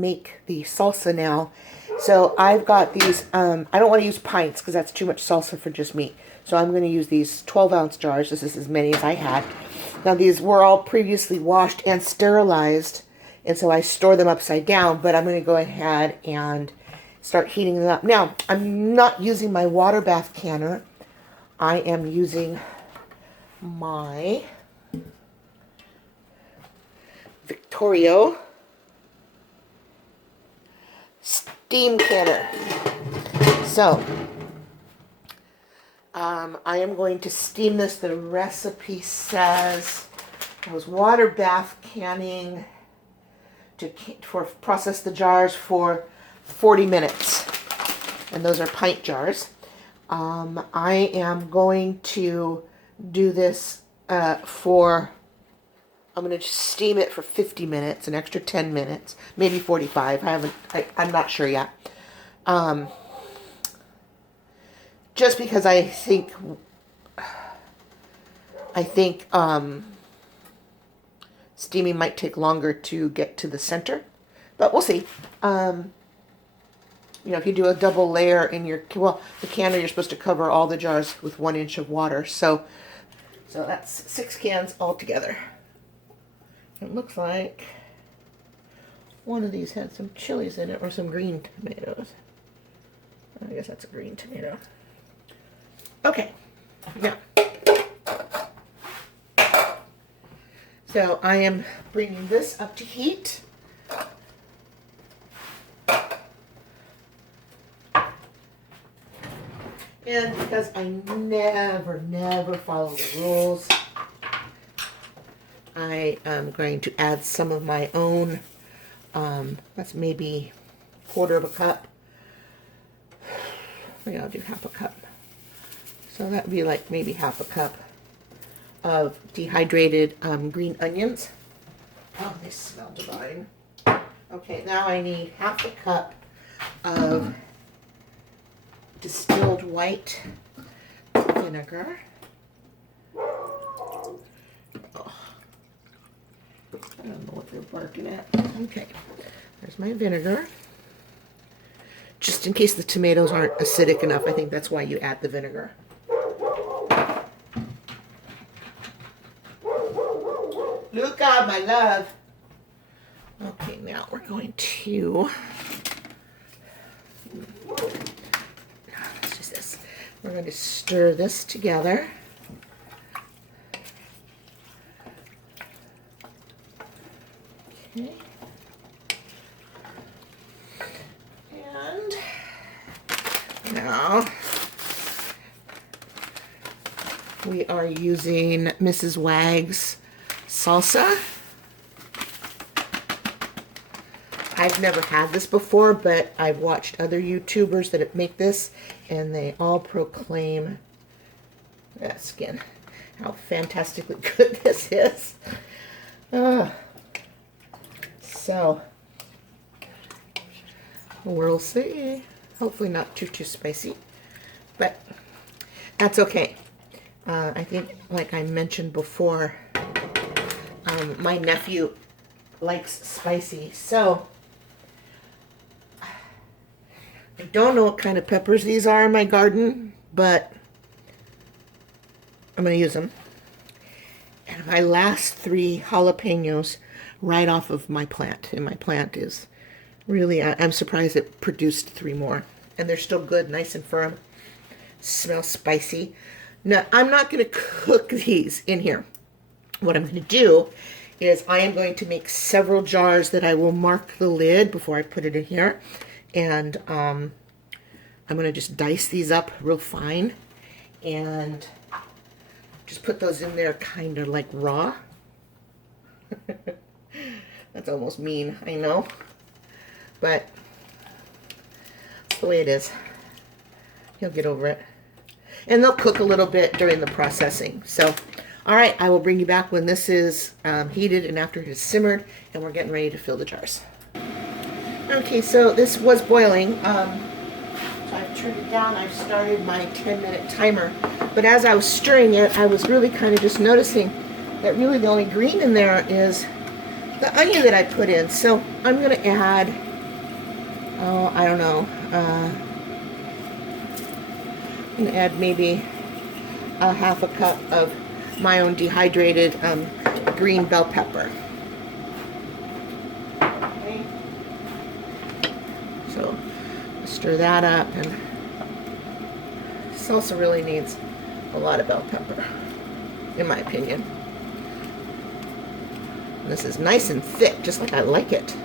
make the salsa now. So I've got these, I don't want to use pints because that's too much salsa for just me. So I'm going to use these 12-ounce jars. This is as many as I had. Now these were all previously washed and sterilized, and so I store them upside down, but I'm going to go ahead and start heating them up. Now, I'm not using my water bath canner. I am using my Victorio steam canner. So, I am going to steam this. The recipe says I was water bath canning for process the jars for 40 minutes. And those are pint jars. I am going to do this I'm going to steam it for 50 minutes, an extra 10 minutes, maybe 45. I'm not sure yet. Just because I think steaming might take longer to get to the center, but we'll see. You know, if you do a double layer in your, well, the canner, you're supposed to cover all the jars with 1 inch of water. So that's 6 cans altogether. It looks like one of these had some chilies in it or some green tomatoes. I guess that's a green tomato. Okay, now, so I am bringing this up to heat. And because I never follow the rules, I am going to add some of my own, that's maybe 1/4 of a cup. Maybe I'll do 1/2 cup. So that would be like maybe 1/2 cup of dehydrated green onions. Oh, they smell divine. Okay, now I need 1/2 cup of distilled white vinegar. Oh, I don't know what they're barking at. Okay, there's my vinegar. Just in case the tomatoes aren't acidic enough, I think that's why you add the vinegar. Luca, my love. Okay, now we're going to, let's just this. We're going to stir this together. Okay. And now we are using Mrs. Wag's salsa. I've never had this before, but I've watched other YouTubers that make this, and they all proclaim, skin, how fantastically good this is. So, we'll see. Hopefully not too spicy, but that's okay. I think, like I mentioned before, my nephew likes spicy, so I don't know what kind of peppers these are in my garden, but I'm going to use them. And my last 3 jalapenos right off of my plant, and my plant is really, I'm surprised it produced 3 more, and they're still good, nice and firm. Smell spicy. Now, I'm not going to cook these in here. What I'm going to do is I am going to make several jars that I will mark the lid before I put it in here. And I'm going to just dice these up real fine and just put those in there kind of like raw. That's almost mean, I know. But that's the way it is. You'll get over it. And they'll cook a little bit during the processing. So, all right, I will bring you back when this is heated and after it has simmered, and we're getting ready to fill the jars. Okay, so this was boiling. So I've turned it down. I've started my 10-minute timer. But as I was stirring it, I was really kind of just noticing that really the only green in there is the onion that I put in. So I'm going to add oh, I don't know. I'm gonna add maybe a half a cup of my own dehydrated green bell pepper. Okay. So stir that up, and salsa really needs a lot of bell pepper, in my opinion. And this is nice and thick, just like I like it.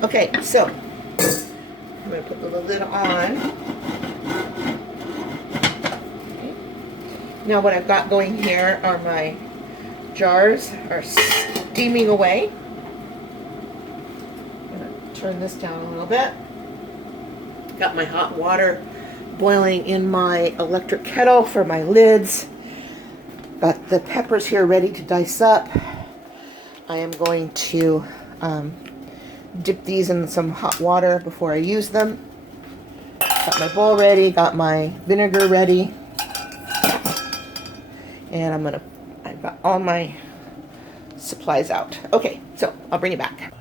Okay, so I'm going to put the lid on. Okay. Now what I've got going here are my jars are steaming away. I'm going to turn this down a little bit. Got my hot water boiling in my electric kettle for my lids. Got the peppers here ready to dice up. I am going to dip these in some hot water before I use them. Got my bowl ready, got my vinegar ready, and I've got all my supplies out. Okay, so I'll bring it back.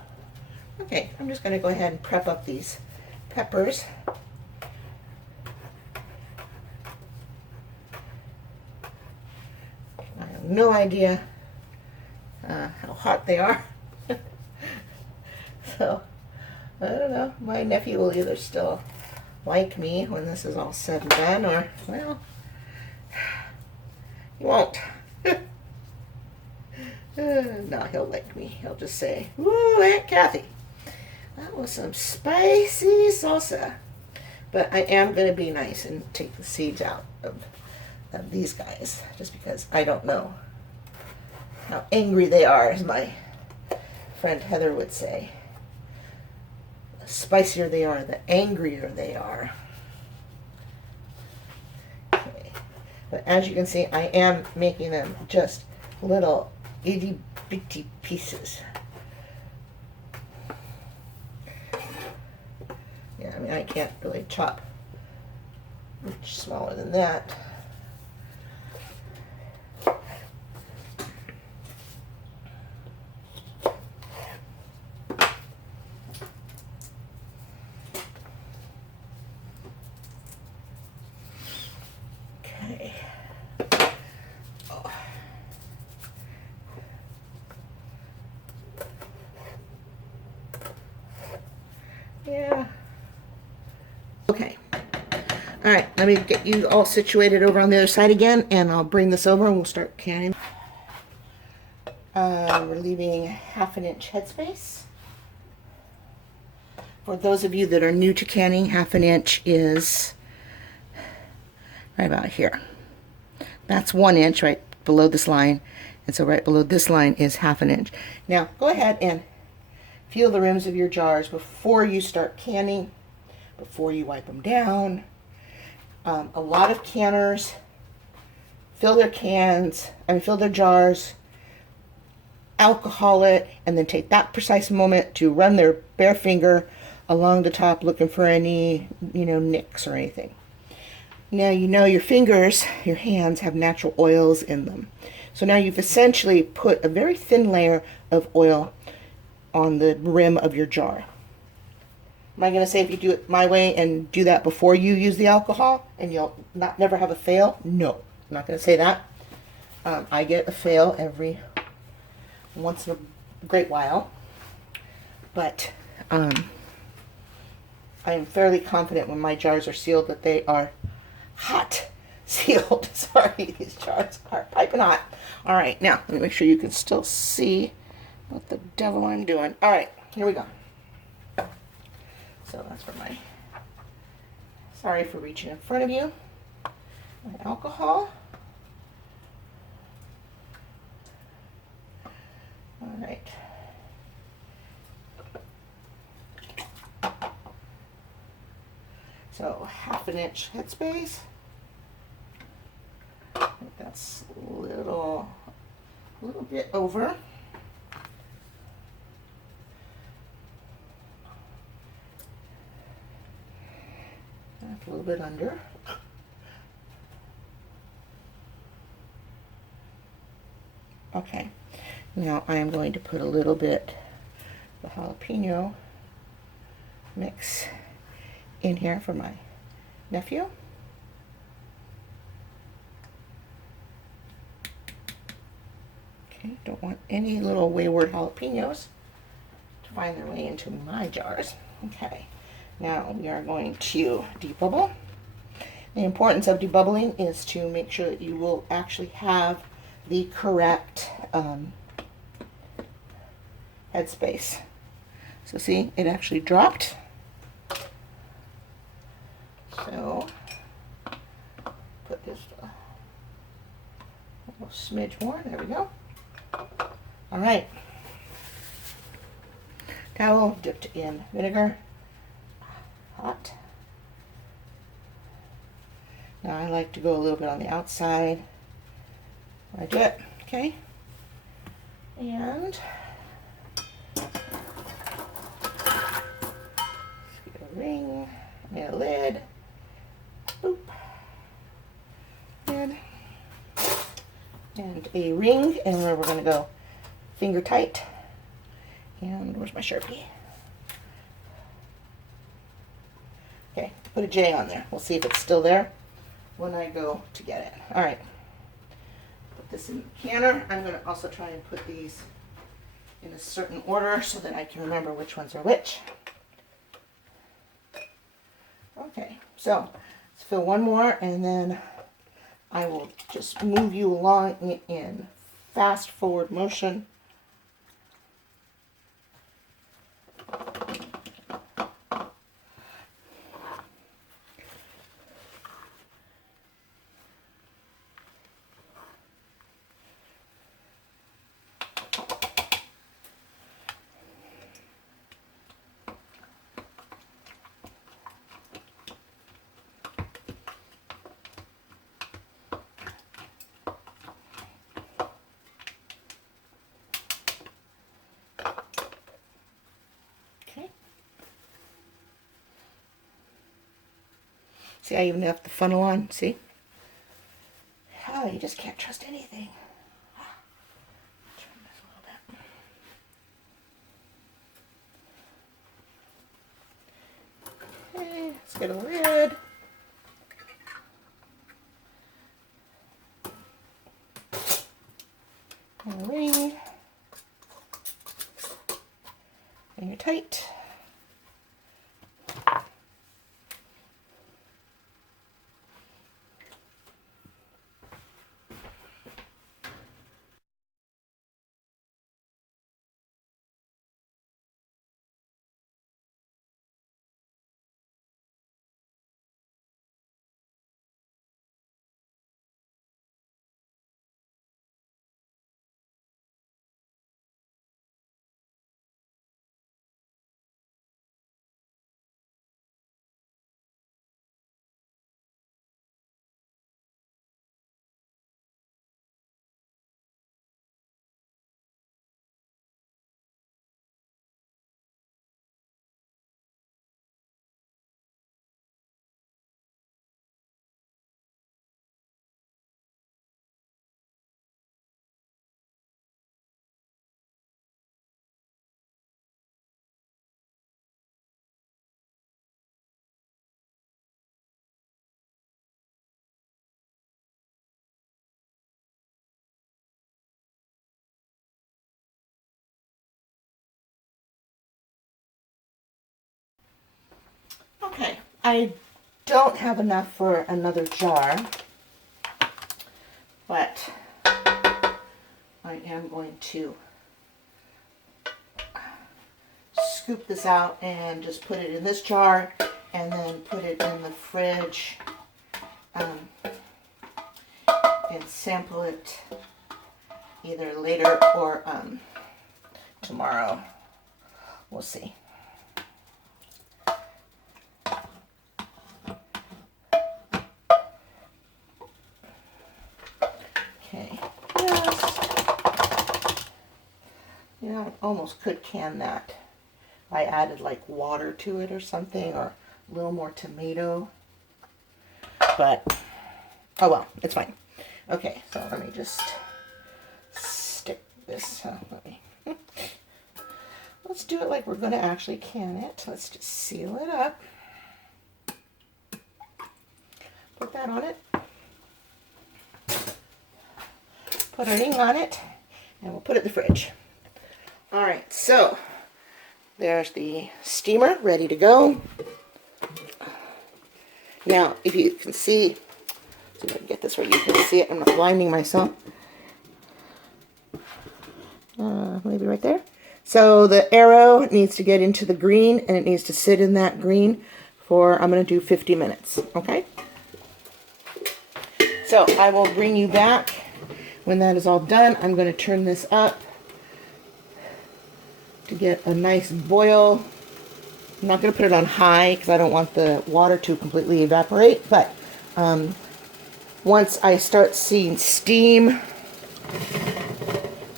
Okay, I'm just gonna go ahead and prep up these peppers. I have no idea how hot they are. So, I don't know. My nephew will either still like me when this is all said and done, or, well, he won't. No, he'll like me. He'll just say, "Woo, Aunt Kathy, that was some spicy salsa." But I am going to be nice and take the seeds out of these guys, just because I don't know how angry they are, as my friend Heather would say. The spicier they are, the angrier they are. Okay. But as you can see, I am making them just little itty bitty pieces. Yeah, I mean, I can't really chop much smaller than that. Okay. Oh. Yeah. Okay. All right, let me get you all situated over on the other side again, and I'll bring this over and we'll start canning. We're leaving 1/2 inch headspace. For those of you that are new to canning, 1/2 inch is right about here. That's 1 inch right below this line, and so right below this line is 1/2 inch. Now go ahead and feel the rims of your jars before you start canning, before you wipe them down. A lot of canners fill their jars, alcohol it, and then take that precise moment to run their bare finger along the top looking for any, nicks or anything. Now your fingers, your hands have natural oils in them. So now you've essentially put a very thin layer of oil on the rim of your jar. Am I going to say if you do it my way and do that before you use the alcohol and you'll never have a fail? No, I'm not going to say that. I get a fail every once in a great while, but I am fairly confident when my jars are sealed that they are hot sealed. Sorry, these jars are piping hot. All right, now let me make sure you can still see what the devil I'm doing. All right, here we go. So that's for my, sorry for reaching in front of you, my alcohol. All right. So 1/2 inch headspace. I think that's a little bit over. A little bit under. Okay, now I am going to put a little bit of jalapeno mix in here for my nephew. Okay, don't want any little wayward jalapenos to find their way into my jars. Okay, now we are going to debubble. The importance of debubbling is to make sure that you will actually have the correct headspace. So see, it actually dropped. So put just a little smidge more. There we go. All right. Towel dipped in vinegar. Hot. Now I like to go a little bit on the outside when I do it. Okay. And get a ring, and a lid. Boop. Lid. And a ring, and we're going to go finger tight. And where's my Sharpie? Okay, put a J on there. We'll see if it's still there when I go to get it. All right, put this in the canner. I'm going to also try and put these in a certain order so that I can remember which ones are which. Okay, so let's fill one more, and then I will just move you along in fast forward motion. See, I even left the funnel on, see? Oh, you just can't trust anything. Turn this a little bit. Okay, let's get a lid. And a ring. And you're tight. Okay, I don't have enough for another jar, but I am going to scoop this out and just put it in this jar and then put it in the fridge and sample it either later or tomorrow. We'll see. Okay, you know, I almost could can that. I added like water to it or something, or a little more tomato, but oh well, it's fine. Okay, so let me just stick this, let's do it like we're going to actually can it. Let's just seal it up. Put that on it. Put our ring on it, and we'll put it in the fridge. All right, so there's the steamer ready to go. Now, if you can see, so if I can get this where you can see it, I'm not blinding myself. Maybe right there. So the arrow needs to get into the green, and it needs to sit in that green for, I'm going to do 50 minutes, okay? So I will bring you back when that is all done. I'm going to turn this up to get a nice boil. I'm not going to put it on high because I don't want the water to completely evaporate, but once I start seeing steam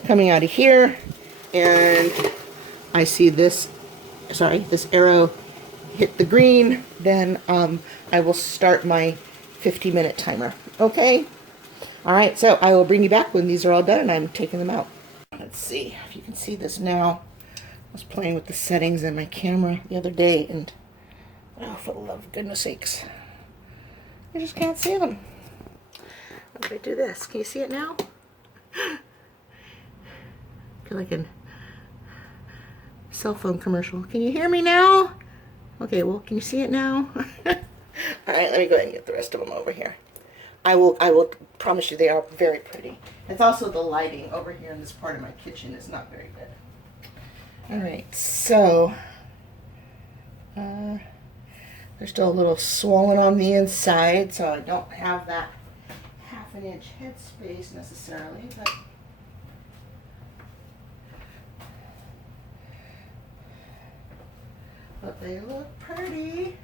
coming out of here and I see this arrow hit the green, then I will start my 50-minute timer. Okay? Alright, so I will bring you back when these are all done and I'm taking them out. Let's see if you can see this now. I was playing with the settings in my camera the other day and, oh, for the love of goodness sakes, I just can't see them. If I do this, can you see it now? I feel like a cell phone commercial. Can you hear me now? Okay, well, can you see it now? Alright, let me go ahead and get the rest of them over here. I will promise you they are very pretty. It's also the lighting over here in this part of my kitchen is not very good. Alright, so they're still a little swollen on the inside, so I don't have that half-an-inch head space necessarily, but they look pretty.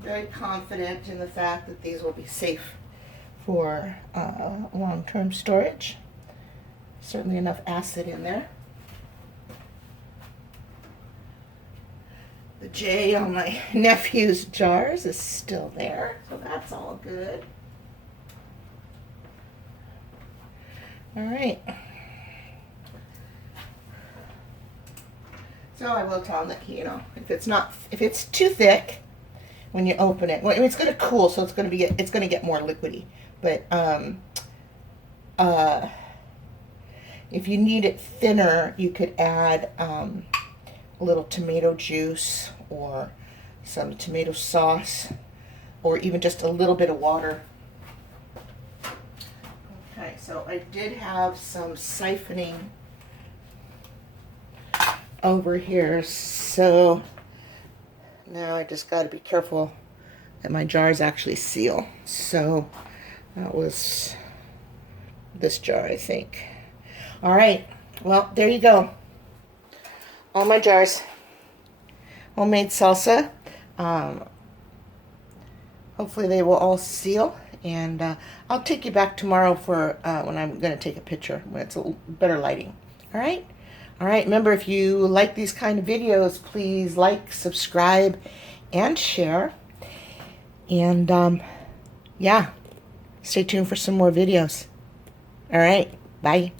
Very confident in the fact that these will be safe for long-term storage. Certainly enough acid in there. The J on my nephew's jars is still there, so that's all good. All right. So I will tell him that, you know, if it's too thick when you open it, well, it's going to cool, so it's going to get more liquidy. But if you need it thinner, you could add a little tomato juice or some tomato sauce, or even just a little bit of water. Okay, so I did have some siphoning over here, so now I just got to be careful that my jars actually seal. So that was this jar, I think. All right, well, there you go. All my jars. Homemade salsa. Hopefully they will all seal, and I'll take you back tomorrow for when I'm going to take a picture when it's a little better lighting. All right? All right, remember, if you like these kind of videos, please like, subscribe, and share. And yeah, stay tuned for some more videos. All right, bye.